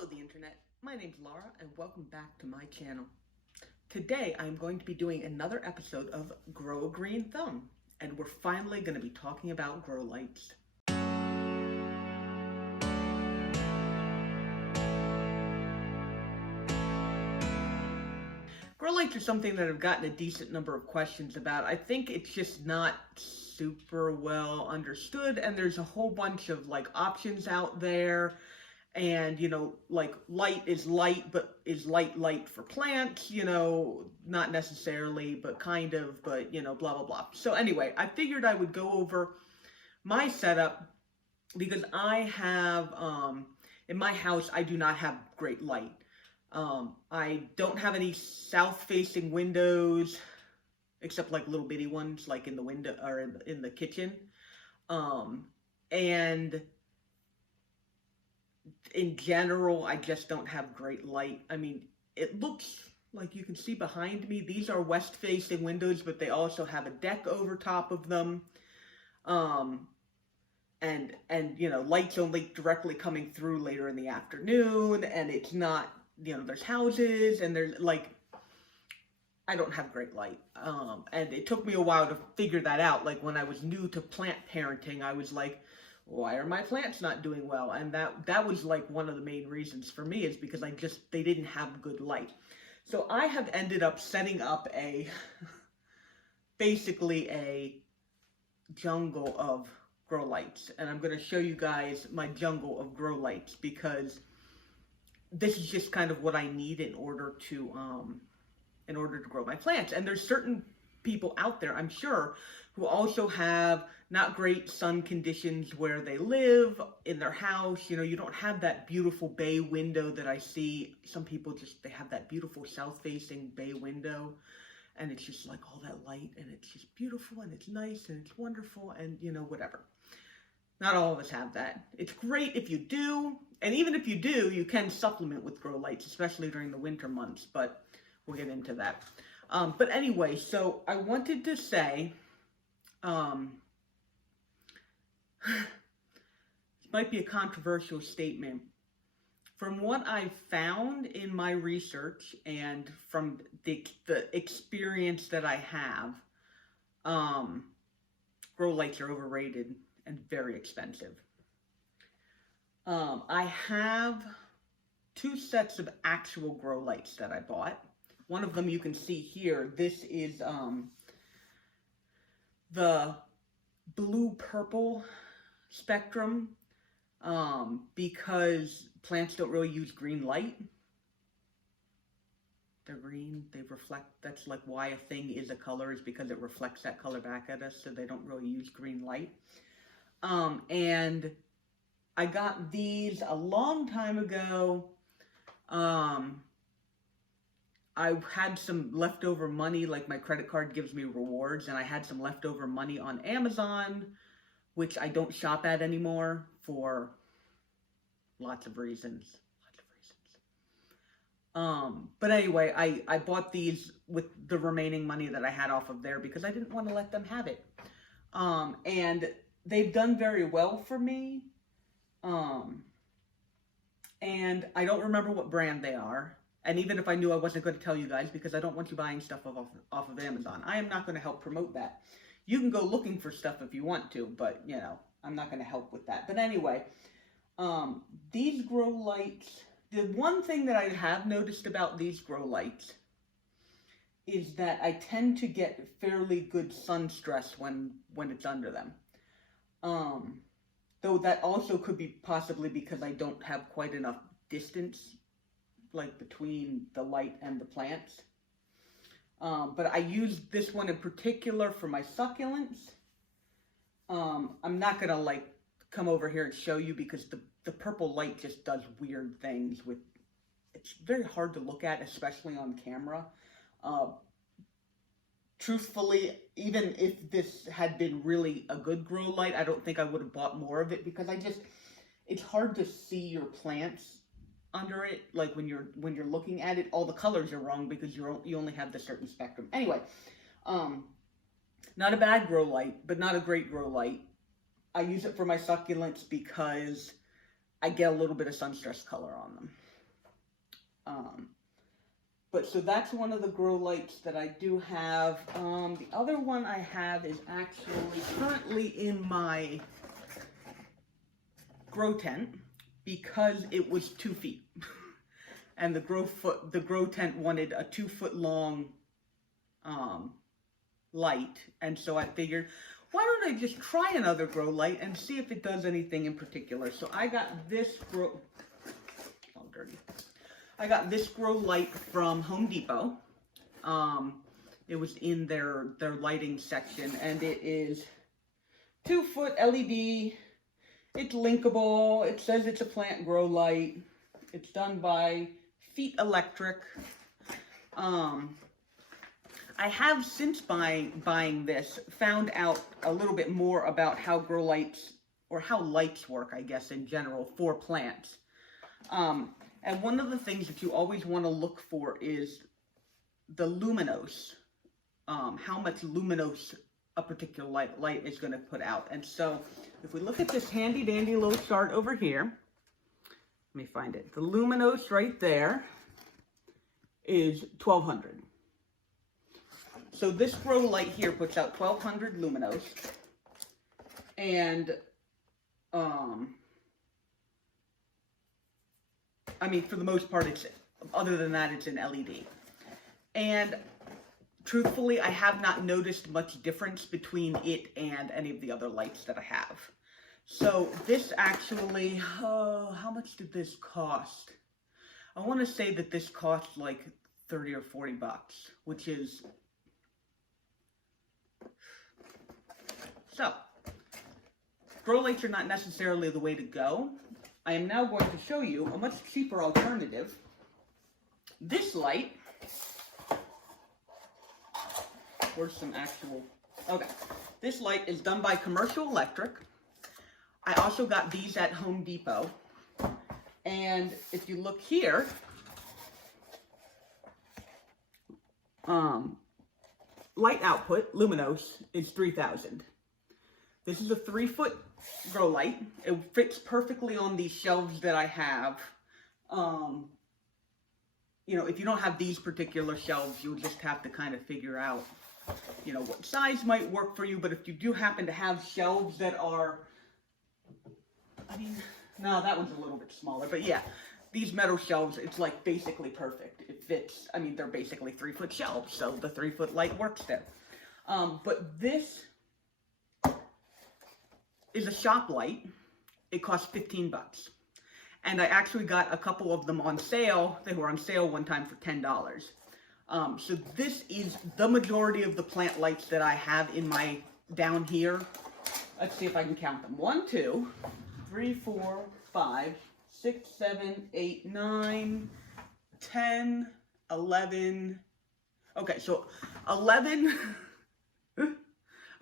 Hello, the internet. My name's Laura, and welcome back to my channel. Today, I'm going to be doing another episode of Grow a Green Thumb, and we're finally going to be talking about grow lights. Grow lights are something that I've gotten a decent number of questions about. I think it's just not super well understood, and there's a whole bunch of options out there. And, light is light, but is light for plants? Not necessarily, but kind of, but, blah, blah, blah. So anyway, I figured I would go over my setup because I have, in my house, I do not have great light. I don't have any south-facing windows, except little bitty ones, in the window or in the kitchen. And in general, I just don't have great light. I mean, it looks like you can see behind me. These are west-facing windows, but they also have a deck over top of them. And light's only directly coming through later in the afternoon, and it's not, there's houses, and there's, I don't have great light. And it took me a while to figure that out. When I was new to plant parenting, I was like, why are my plants not doing well? And that was one of the main reasons for me, is because they didn't have good light. So I have ended up setting up basically a jungle of grow lights. And I'm going to show you guys my jungle of grow lights, because this is just kind of what I need in order to grow my plants. And there's certain people out there, I'm sure, who also have not great sun conditions where they live in their house. You don't have that beautiful bay window that I see. Some people they have that beautiful south-facing bay window, and it's just all that light, and it's just beautiful, and it's nice, and it's wonderful, and whatever. Not all of us have that. It's great if you do, and even if you do, you can supplement with grow lights, especially during the winter months, but we'll get into that. But anyway, so I wanted to say, it might be a controversial statement. From what I've found in my research and from the experience that I have, grow lights are overrated and very expensive. I have 2 sets of actual grow lights that I bought. One of them you can see here. This is the blue-purple spectrum, because plants don't really use green light. They're green, they reflect. That's why a thing is a color, is because it reflects that color back at us, so they don't really use green light. And I got these a long time ago. I had some leftover money, my credit card gives me rewards, and I had some leftover money on Amazon, which I don't shop at anymore for lots of reasons. But anyway, I bought these with the remaining money that I had off of there because I didn't want to let them have it. And they've done very well for me. And I don't remember what brand they are. And even if I knew, I wasn't going to tell you guys, because I don't want you buying stuff off of Amazon. I am not going to help promote that. You can go looking for stuff if you want to, but, I'm not going to help with that. But anyway, these grow lights, the one thing that I have noticed about these grow lights is that I tend to get fairly good sun stress when it's under them. Though that also could be possibly because I don't have quite enough distance between the light and the plants. But I use this one in particular for my succulents. I'm not gonna come over here and show you, because the purple light just does weird things it's very hard to look at, especially on camera. Truthfully, even if this had been really a good grow light, I don't think I would have bought more of it, because it's hard to see your plants under it, when you're looking at it. All the colors are wrong because you only have the certain spectrum. Anyway, not a bad grow light, but not a great grow light. I use it for my succulents because I get a little bit of sun stress color on them. But so that's one of the grow lights that I do have. The other one I have is actually currently in my grow tent because it was 2 feet. And the grow tent wanted a 2-foot long light. And so I figured, why don't I just try another grow light and see if it does anything in particular. So I got this all dirty. I got this grow light from Home Depot. It was in their lighting section, and it is 2-foot LED. It's linkable. It says it's a plant grow light. It's done by Feet Electric. I have since buying this found out a little bit more about how grow lights, or how lights work, I guess, in general for plants. And one of the things that you always want to look for is the luminose, how much luminose a particular light is going to put out. And so if we look at this handy dandy little chart over here, let me find it. The luminose right there is 1200. So this grow light here puts out 1200 luminose. And I mean, for the most part, other than that, it's an LED. And truthfully, I have not noticed much difference between it and any of the other lights that I have. So this actually, how much did this cost? I want to say that this cost like 30 or 40 bucks, which is, so, grow lights are not necessarily the way to go. I am now going to show you a much cheaper alternative. This light, where's some actual, okay. This light is done by Commercial Electric. I also got these at Home Depot. And if you look here, light output, luminose, is 3000. This is a 3-foot grow light. It fits perfectly on these shelves that I have. You know, if you don't have these particular shelves, you'll just have to kind of figure out, you know, what size might work for you. But if you do happen to have shelves that are, I mean, no, that one's a little bit smaller. But yeah, these metal shelves, it's like basically perfect. It fits, I mean, they're basically 3-foot shelves. So the 3-foot light works there. But this is a shop light. It costs 15 bucks. And I actually got a couple of them on sale. They were on sale one time for $10. So this is the majority of the plant lights that I have in my, down here. Let's see if I can count them. 1, 2, 3, 4, 5, 6, 7, 8, 9, 10, 11. Okay, so 11,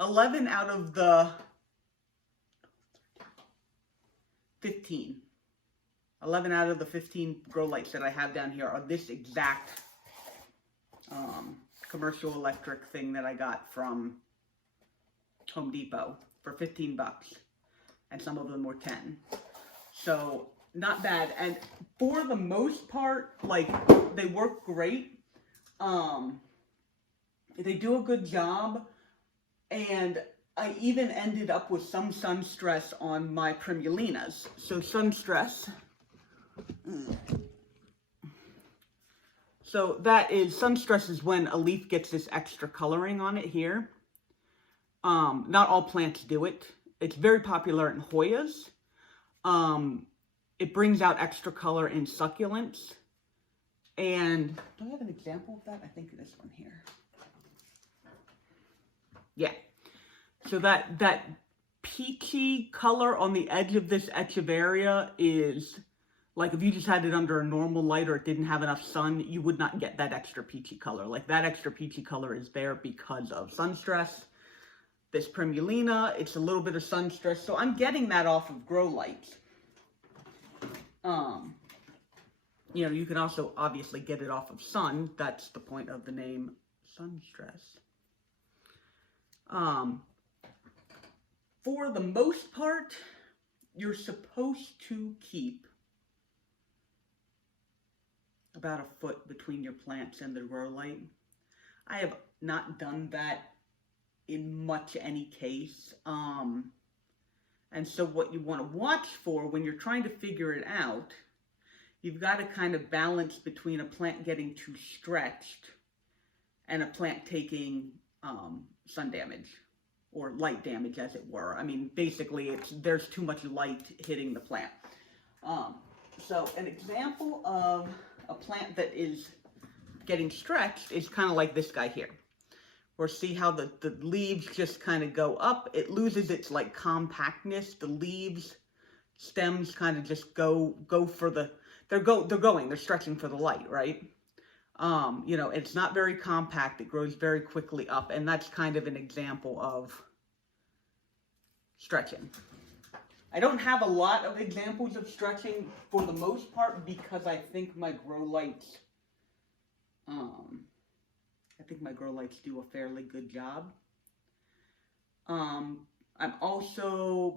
11 out of the 15. 11 out of the 15 grow lights that I have down here are this exact Commercial Electric thing that I got from Home Depot for 15 bucks. And some of them were 10. So, not bad. And for the most part, like, they work great. They do a good job. And I even ended up with some sun stress on my primulinas. So sun stress. So that is, sun stress is when a leaf gets this extra coloring on it here. Not all plants do it. It's very popular in Hoyas. It brings out extra color in succulents. And do I have an example of that? I think this one here. Yeah. So that peachy color on the edge of this echeveria is, like, if you just had it under a normal light or it didn't have enough sun, you would not get that extra peachy color. Like, that extra peachy color is there because of sun stress. This primulina, it's a little bit of sun stress. So I'm getting that off of grow lights. You know, you can also obviously get it off of sun. That's the point of the name sun stress. For the most part, you're supposed to keep, about a foot between your plants and the grow light. I have not done that in much any case. And so what you want to watch for when you're trying to figure it out, you've got to kind of balance between a plant getting too stretched and a plant taking sun damage or light damage, as it were. I mean, basically, there's too much light hitting the plant. So an example of a plant that is getting stretched is kind of like this guy here. Or see how the leaves just kind of go up. It loses its like compactness. The leaves, stems kind of just go for the, they're stretching for the light, right? You know, it's not very compact. It grows very quickly up, and that's kind of an example of stretching. I don't have a lot of examples of stretching for the most part because I think my Growlights, do a fairly good job.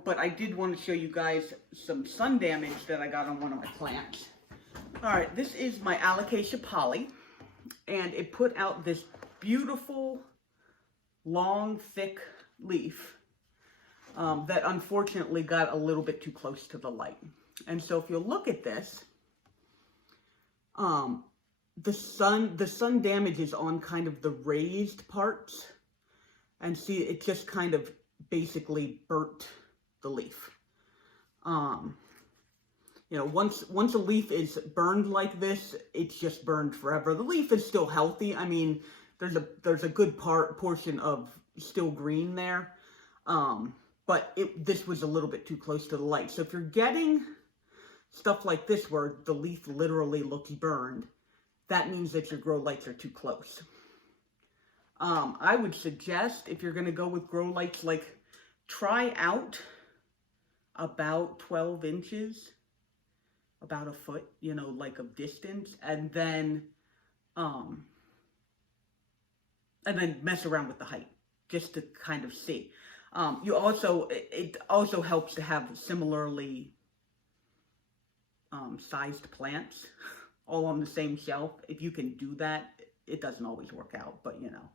But I did want to show you guys some sun damage that I got on one of my plants. All right, this is my Alocasia poly, and it put out this beautiful, long, thick leaf that unfortunately got a little bit too close to the light. And so if you look at this, the sun damage is on kind of the raised parts, and see, it just kind of basically burnt the leaf. You know, once a leaf is burned like this, it's just burned forever. The leaf is still healthy. I mean, there's a good portion of still green there, but this was a little bit too close to the light. So if you're getting stuff like this where the leaf literally looks burned, that means that your Growlights are too close. I would suggest, if you're going to go with Growlights, like, try out about 12 inches, about a foot, you know, like, of distance, and then mess around with the height, just to kind of see. It also helps to have similarly sized plants all on the same shelf. If you can do that, it doesn't always work out, but you know.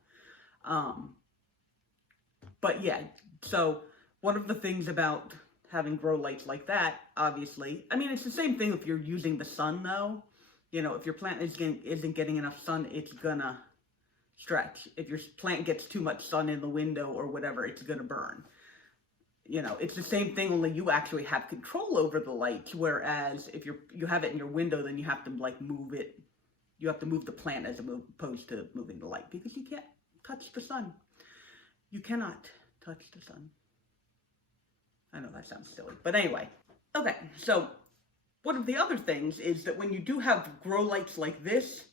But yeah, so one of the things about having Growlights like that, obviously, I mean, it's the same thing if you're using the sun, though. You know, if your plant isn't getting enough sun, it's gonna stretch. If your plant gets too much sun in the window or whatever, it's gonna burn. You know, it's the same thing, only you actually have control over the light, whereas if you have it in your window, then you have to, like, move it. You have to move the plant as opposed to moving the light, because you can't touch the sun. You cannot touch the sun. I know that sounds silly, but anyway. Okay, so one of the other things is that when you do have Growlights like this,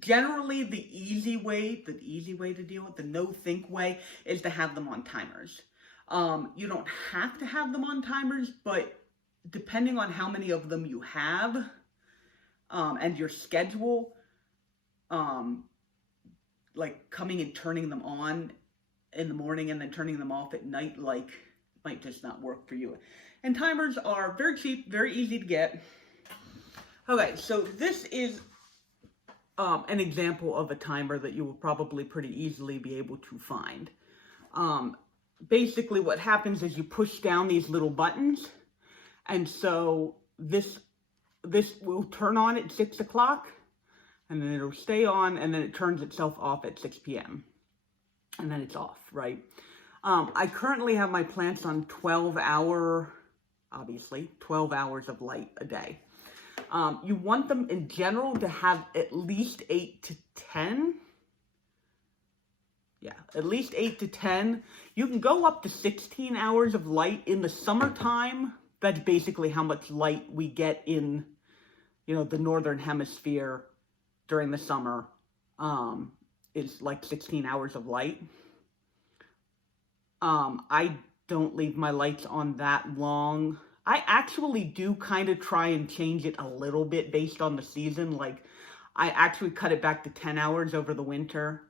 generally the easy way to deal with, the no-think way, is to have them on timers. You don't have to have them on timers, but depending on how many of them you have, and your schedule, like coming and turning them on in the morning and then turning them off at night, like, might just not work for you. And timers are very cheap, very easy to get. Okay, so this is an example of a timer that you will probably pretty easily be able to find. Basically what happens is you push down these little buttons, and so this will turn on at 6 o'clock, and then it'll stay on, and then it turns itself off at 6 p.m. and then it's off, right? I currently have my plants on 12-hour, obviously, 12 hours of light a day. You want them in general to have at least 8 to 10. Yeah, at least 8 to 10. You can go up to 16 hours of light in the summertime. That's basically how much light we get in, you know, the northern hemisphere during the summer, is like 16 hours of light. I don't leave my lights on that long. I actually do kind of try and change it a little bit based on the season. Like, I actually cut it back to 10 hours over the winter,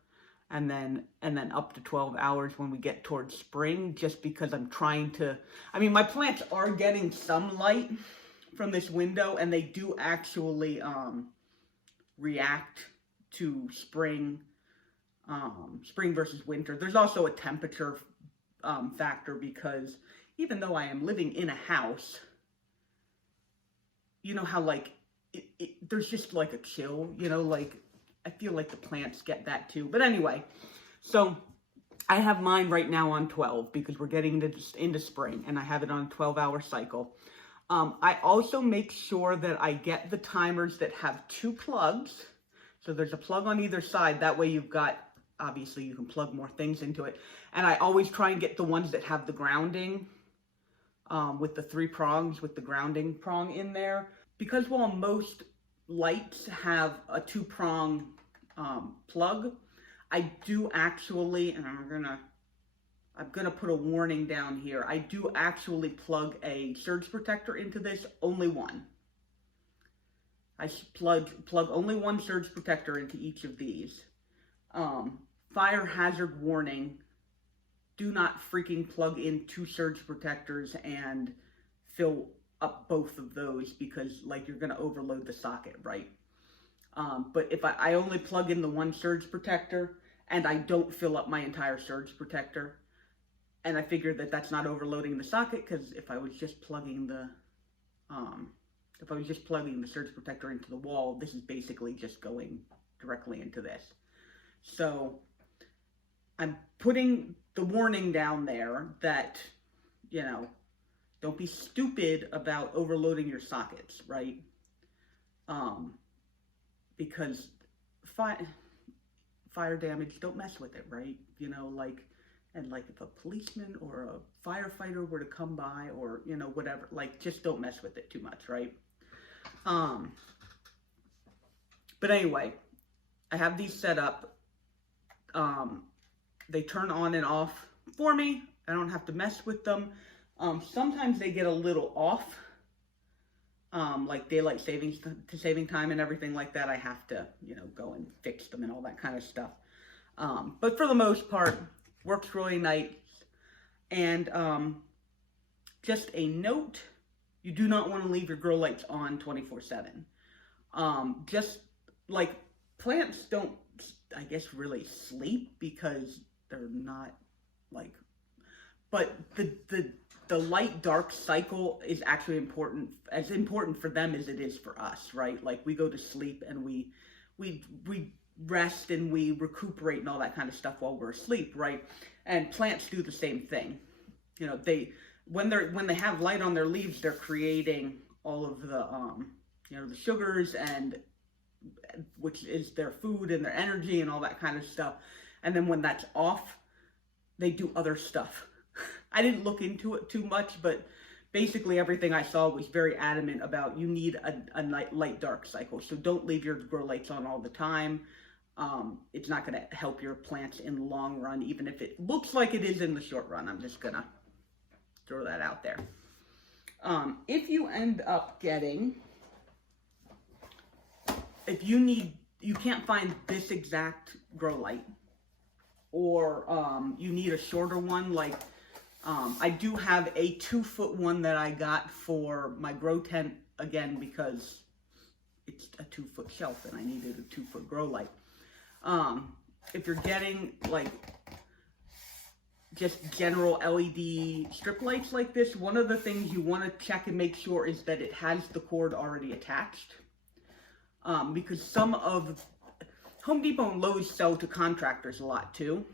and then up to 12 hours when we get towards spring, just because I'm trying to, I mean, my plants are getting some light, from this window, and they do actually react to spring versus winter. There's also a temperature factor, because even though I am living in a house, you know how like there's just like a chill, you know, like I feel like the plants get that too. But anyway, so I have mine right now on 12 because we're getting into spring, and I have it on a 12-hour cycle. I also make sure that I get the timers that have 2 plugs. So there's a plug on either side. That way you've got, obviously you can plug more things into it. And I always try and get the ones that have the grounding, with the 3 prongs, with the grounding prong in there. Because while most lights have a 2-prong plug, I do actually, and I'm gonna put a warning down here. I do actually plug a surge protector into this, only one. I plug only one surge protector into each of these. Fire hazard warning: do not freaking plug in 2 surge protectors and fill up both of those, because like you're gonna overload the socket, right? But if I only plug in the 1 surge protector, and I don't fill up my entire surge protector, and I figured that that's not overloading the socket, because if I was just plugging the surge protector into the wall, this is basically just going directly into this. So I'm putting the warning down there that, you know, don't be stupid about overloading your sockets, right? Because fire damage, don't mess with it, right? You know, like, and like if a policeman or a firefighter were to come by, or, you know, whatever, like, just don't mess with it too much, right? But anyway, I have these set up. They turn on and off for me. I don't have to mess with them. Sometimes they get a little off, like daylight saving time and everything like that. I have to, you know, go and fix them and all that kind of stuff. But for the most part, works really nice. And just a note, you do not want to leave your grow lights on 24/7. Just like plants don't, I guess, really sleep, because they're not like, but the light dark cycle is actually as important for them as it is for us, right? Like we go to sleep and we rest and we recuperate and all that kind of stuff while we're asleep, right? And plants do the same thing. You know, when they have light on their leaves, they're creating all of the you know, the sugars, and which is their food and their energy and all that kind of stuff. And then when that's off, they do other stuff. I didn't look into it too much, but basically everything I saw was very adamant about you need a light dark cycle. So don't leave your grow lights on all the time. It's not going to help your plants in the long run, even if it looks like it is in the short run. I'm just going to throw that out there. If you end up getting, if you can't find this exact grow light, or you need a shorter one, like I do have a 2-foot one that I got for my grow tent, again, because it's a 2-foot shelf and I needed a 2-foot grow light. If you're getting like just general LED strip lights like this, one of the things you want to check and make sure is that it has the cord already attached. Because some of Home Depot and Lowe's sell to contractors a lot too.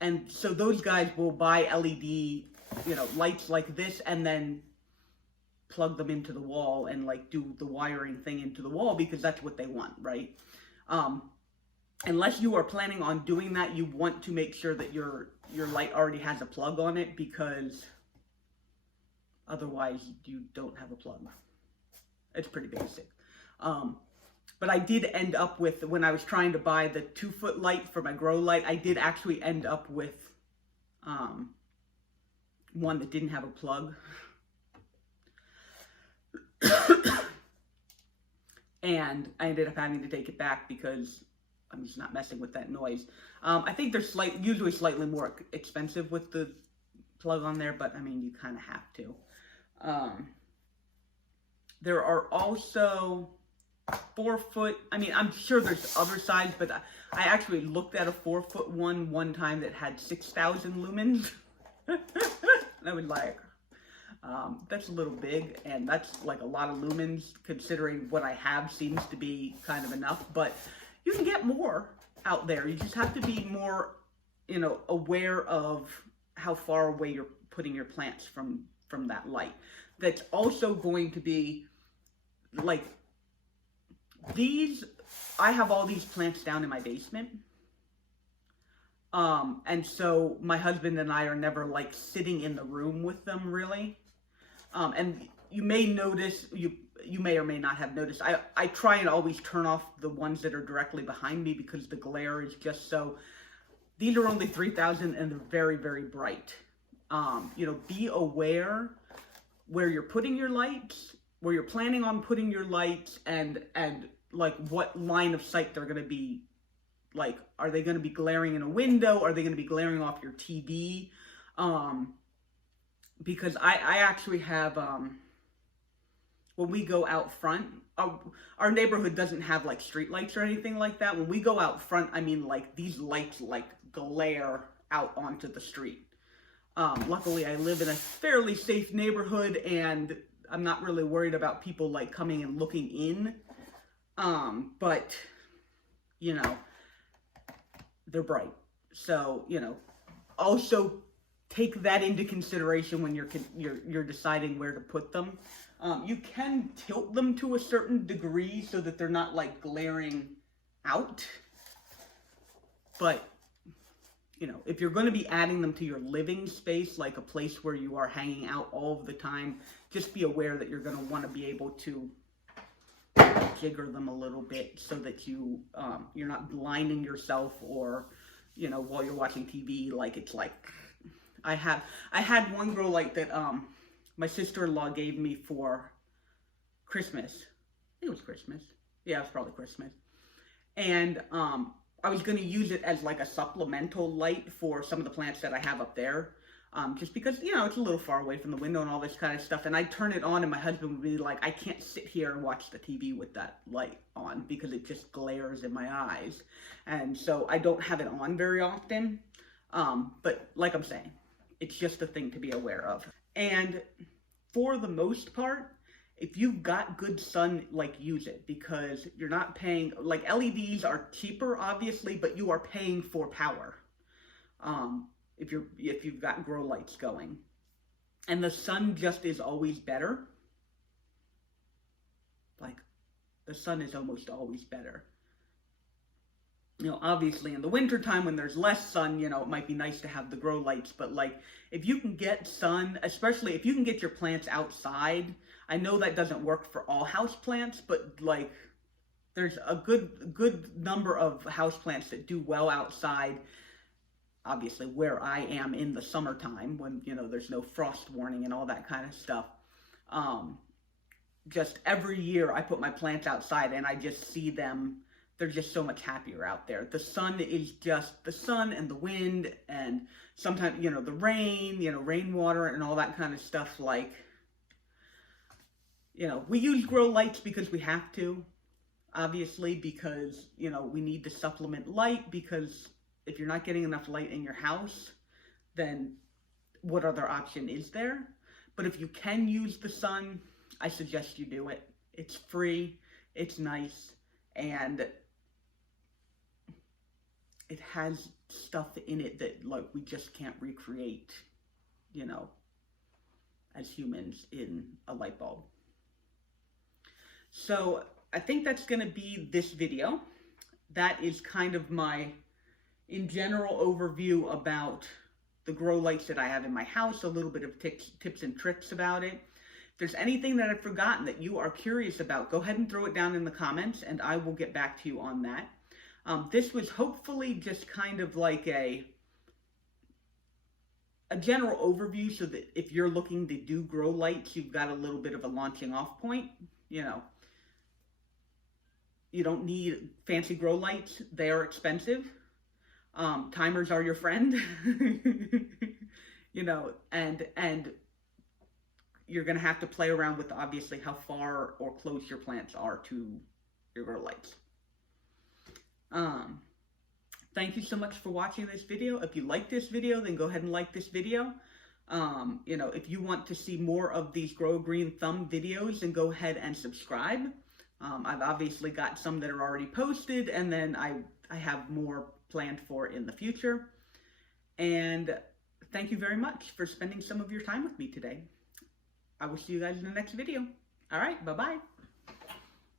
And so those guys will buy LED, you know, lights like this, and then plug them into the wall and like do the wiring thing into the wall, because that's what they want, right? Unless you are planning on doing that, you want to make sure that your light already has a plug on it, because otherwise you don't have a plug. It's pretty basic. But I did end up with, when I was trying to buy the 2-foot light for my grow light, I did actually end up with one that didn't have a plug. And I ended up having to take it back because I'm just not messing with that noise. I think they're usually slightly more expensive with the plug on there, but I mean, you kind of have to. There are also 4-foot, I mean, I'm sure there's other size, but I actually looked at a 4-foot one time that had 6,000 lumens. And I was like, that's a little big, and that's like a lot of lumens considering what I have seems to be kind of enough, but you can get more out there. You just have to be more, you know, aware of how far away you're putting your plants from that light. That's also going to be like these. I have all these plants down in my basement. And so my husband and I are never like sitting in the room with them really. And you may notice, you may or may not have noticed, I try and always turn off the ones that are directly behind me because the glare is just so, these are only 3,000 and they're very, very bright. You know, be aware where you're putting your lights, where you're planning on putting your lights, and like what line of sight they're going to be. Like, are they going to be glaring in a window? Are they going to be glaring off your TV? Because I actually have, when we go out front, our neighborhood doesn't have like street lights or anything like that. When we go out front, I mean like these lights like glare out onto the street. Luckily I live in a fairly safe neighborhood and I'm not really worried about people like coming and looking in. But you know, they're bright. So, you know, also take that into consideration when you're deciding where to put them. You can tilt them to a certain degree so that they're not like glaring out. But, you know, if you're going to be adding them to your living space, like a place where you are hanging out all of the time, just be aware that you're going to want to be able to jigger them a little bit so that you you're not blinding yourself, or you know, while you're watching TV, like it's like I had one grow light that my sister-in-law gave me for Christmas. I think it was Christmas. Yeah, it was probably Christmas. And I was going to use it as like a supplemental light for some of the plants that I have up there. Just because, you know, it's a little far away from the window and all this kind of stuff. And I'd turn it on and my husband would be like, I can't sit here and watch the TV with that light on because it just glares in my eyes. And so I don't have it on very often. But like I'm saying, it's just a thing to be aware of. And for the most part, if you've got good sun, like, use it, because you're not paying, like, LEDs are cheaper, obviously, but you are paying for power. If you've got grow lights going. And the sun just is always better. Like, the sun is almost always better. You know, obviously in the wintertime when there's less sun, you know, it might be nice to have the grow lights, but like, if you can get sun, especially if you can get your plants outside, I know that doesn't work for all house plants, but like, there's a good number of house plants that do well outside. Obviously, where I am in the summertime, when, you know, there's no frost warning and all that kind of stuff. Just every year I put my plants outside and I just see them, they're just so much happier out there. The sun is just, the sun and the wind and sometimes, you know, the rain, you know, rainwater and all that kind of stuff. Like, you know, we use grow lights because we have to, obviously, because, you know, we need to supplement light, because if you're not getting enough light in your house, then what other option is there? But if you can use the sun, I suggest you do it. It's free, it's nice, and it has stuff in it that, like, we just can't recreate, you know, as humans in a light bulb. So I think that's going to be this video. That is kind of my, in general, overview about the grow lights that I have in my house, a little bit of tips and tricks about it. If there's anything that I've forgotten that you are curious about, go ahead and throw it down in the comments and I will get back to you on that. This was hopefully just kind of like a general overview so that if you're looking to do grow lights, you've got a little bit of a launching off point. You know, you don't need fancy grow lights. They are expensive. Timers are your friend. You know, and you're going to have to play around with obviously how far or close your plants are to your grow lights. Thank you so much for watching this video. If you like this video, then go ahead and like this video. If you want to see more of these Grow a Green Thumb videos, then go ahead and subscribe. I've obviously got some that are already posted, and then I have more planned for in the future. And thank you very much for spending some of your time with me today. I will see you guys in the next video. All right, bye-bye.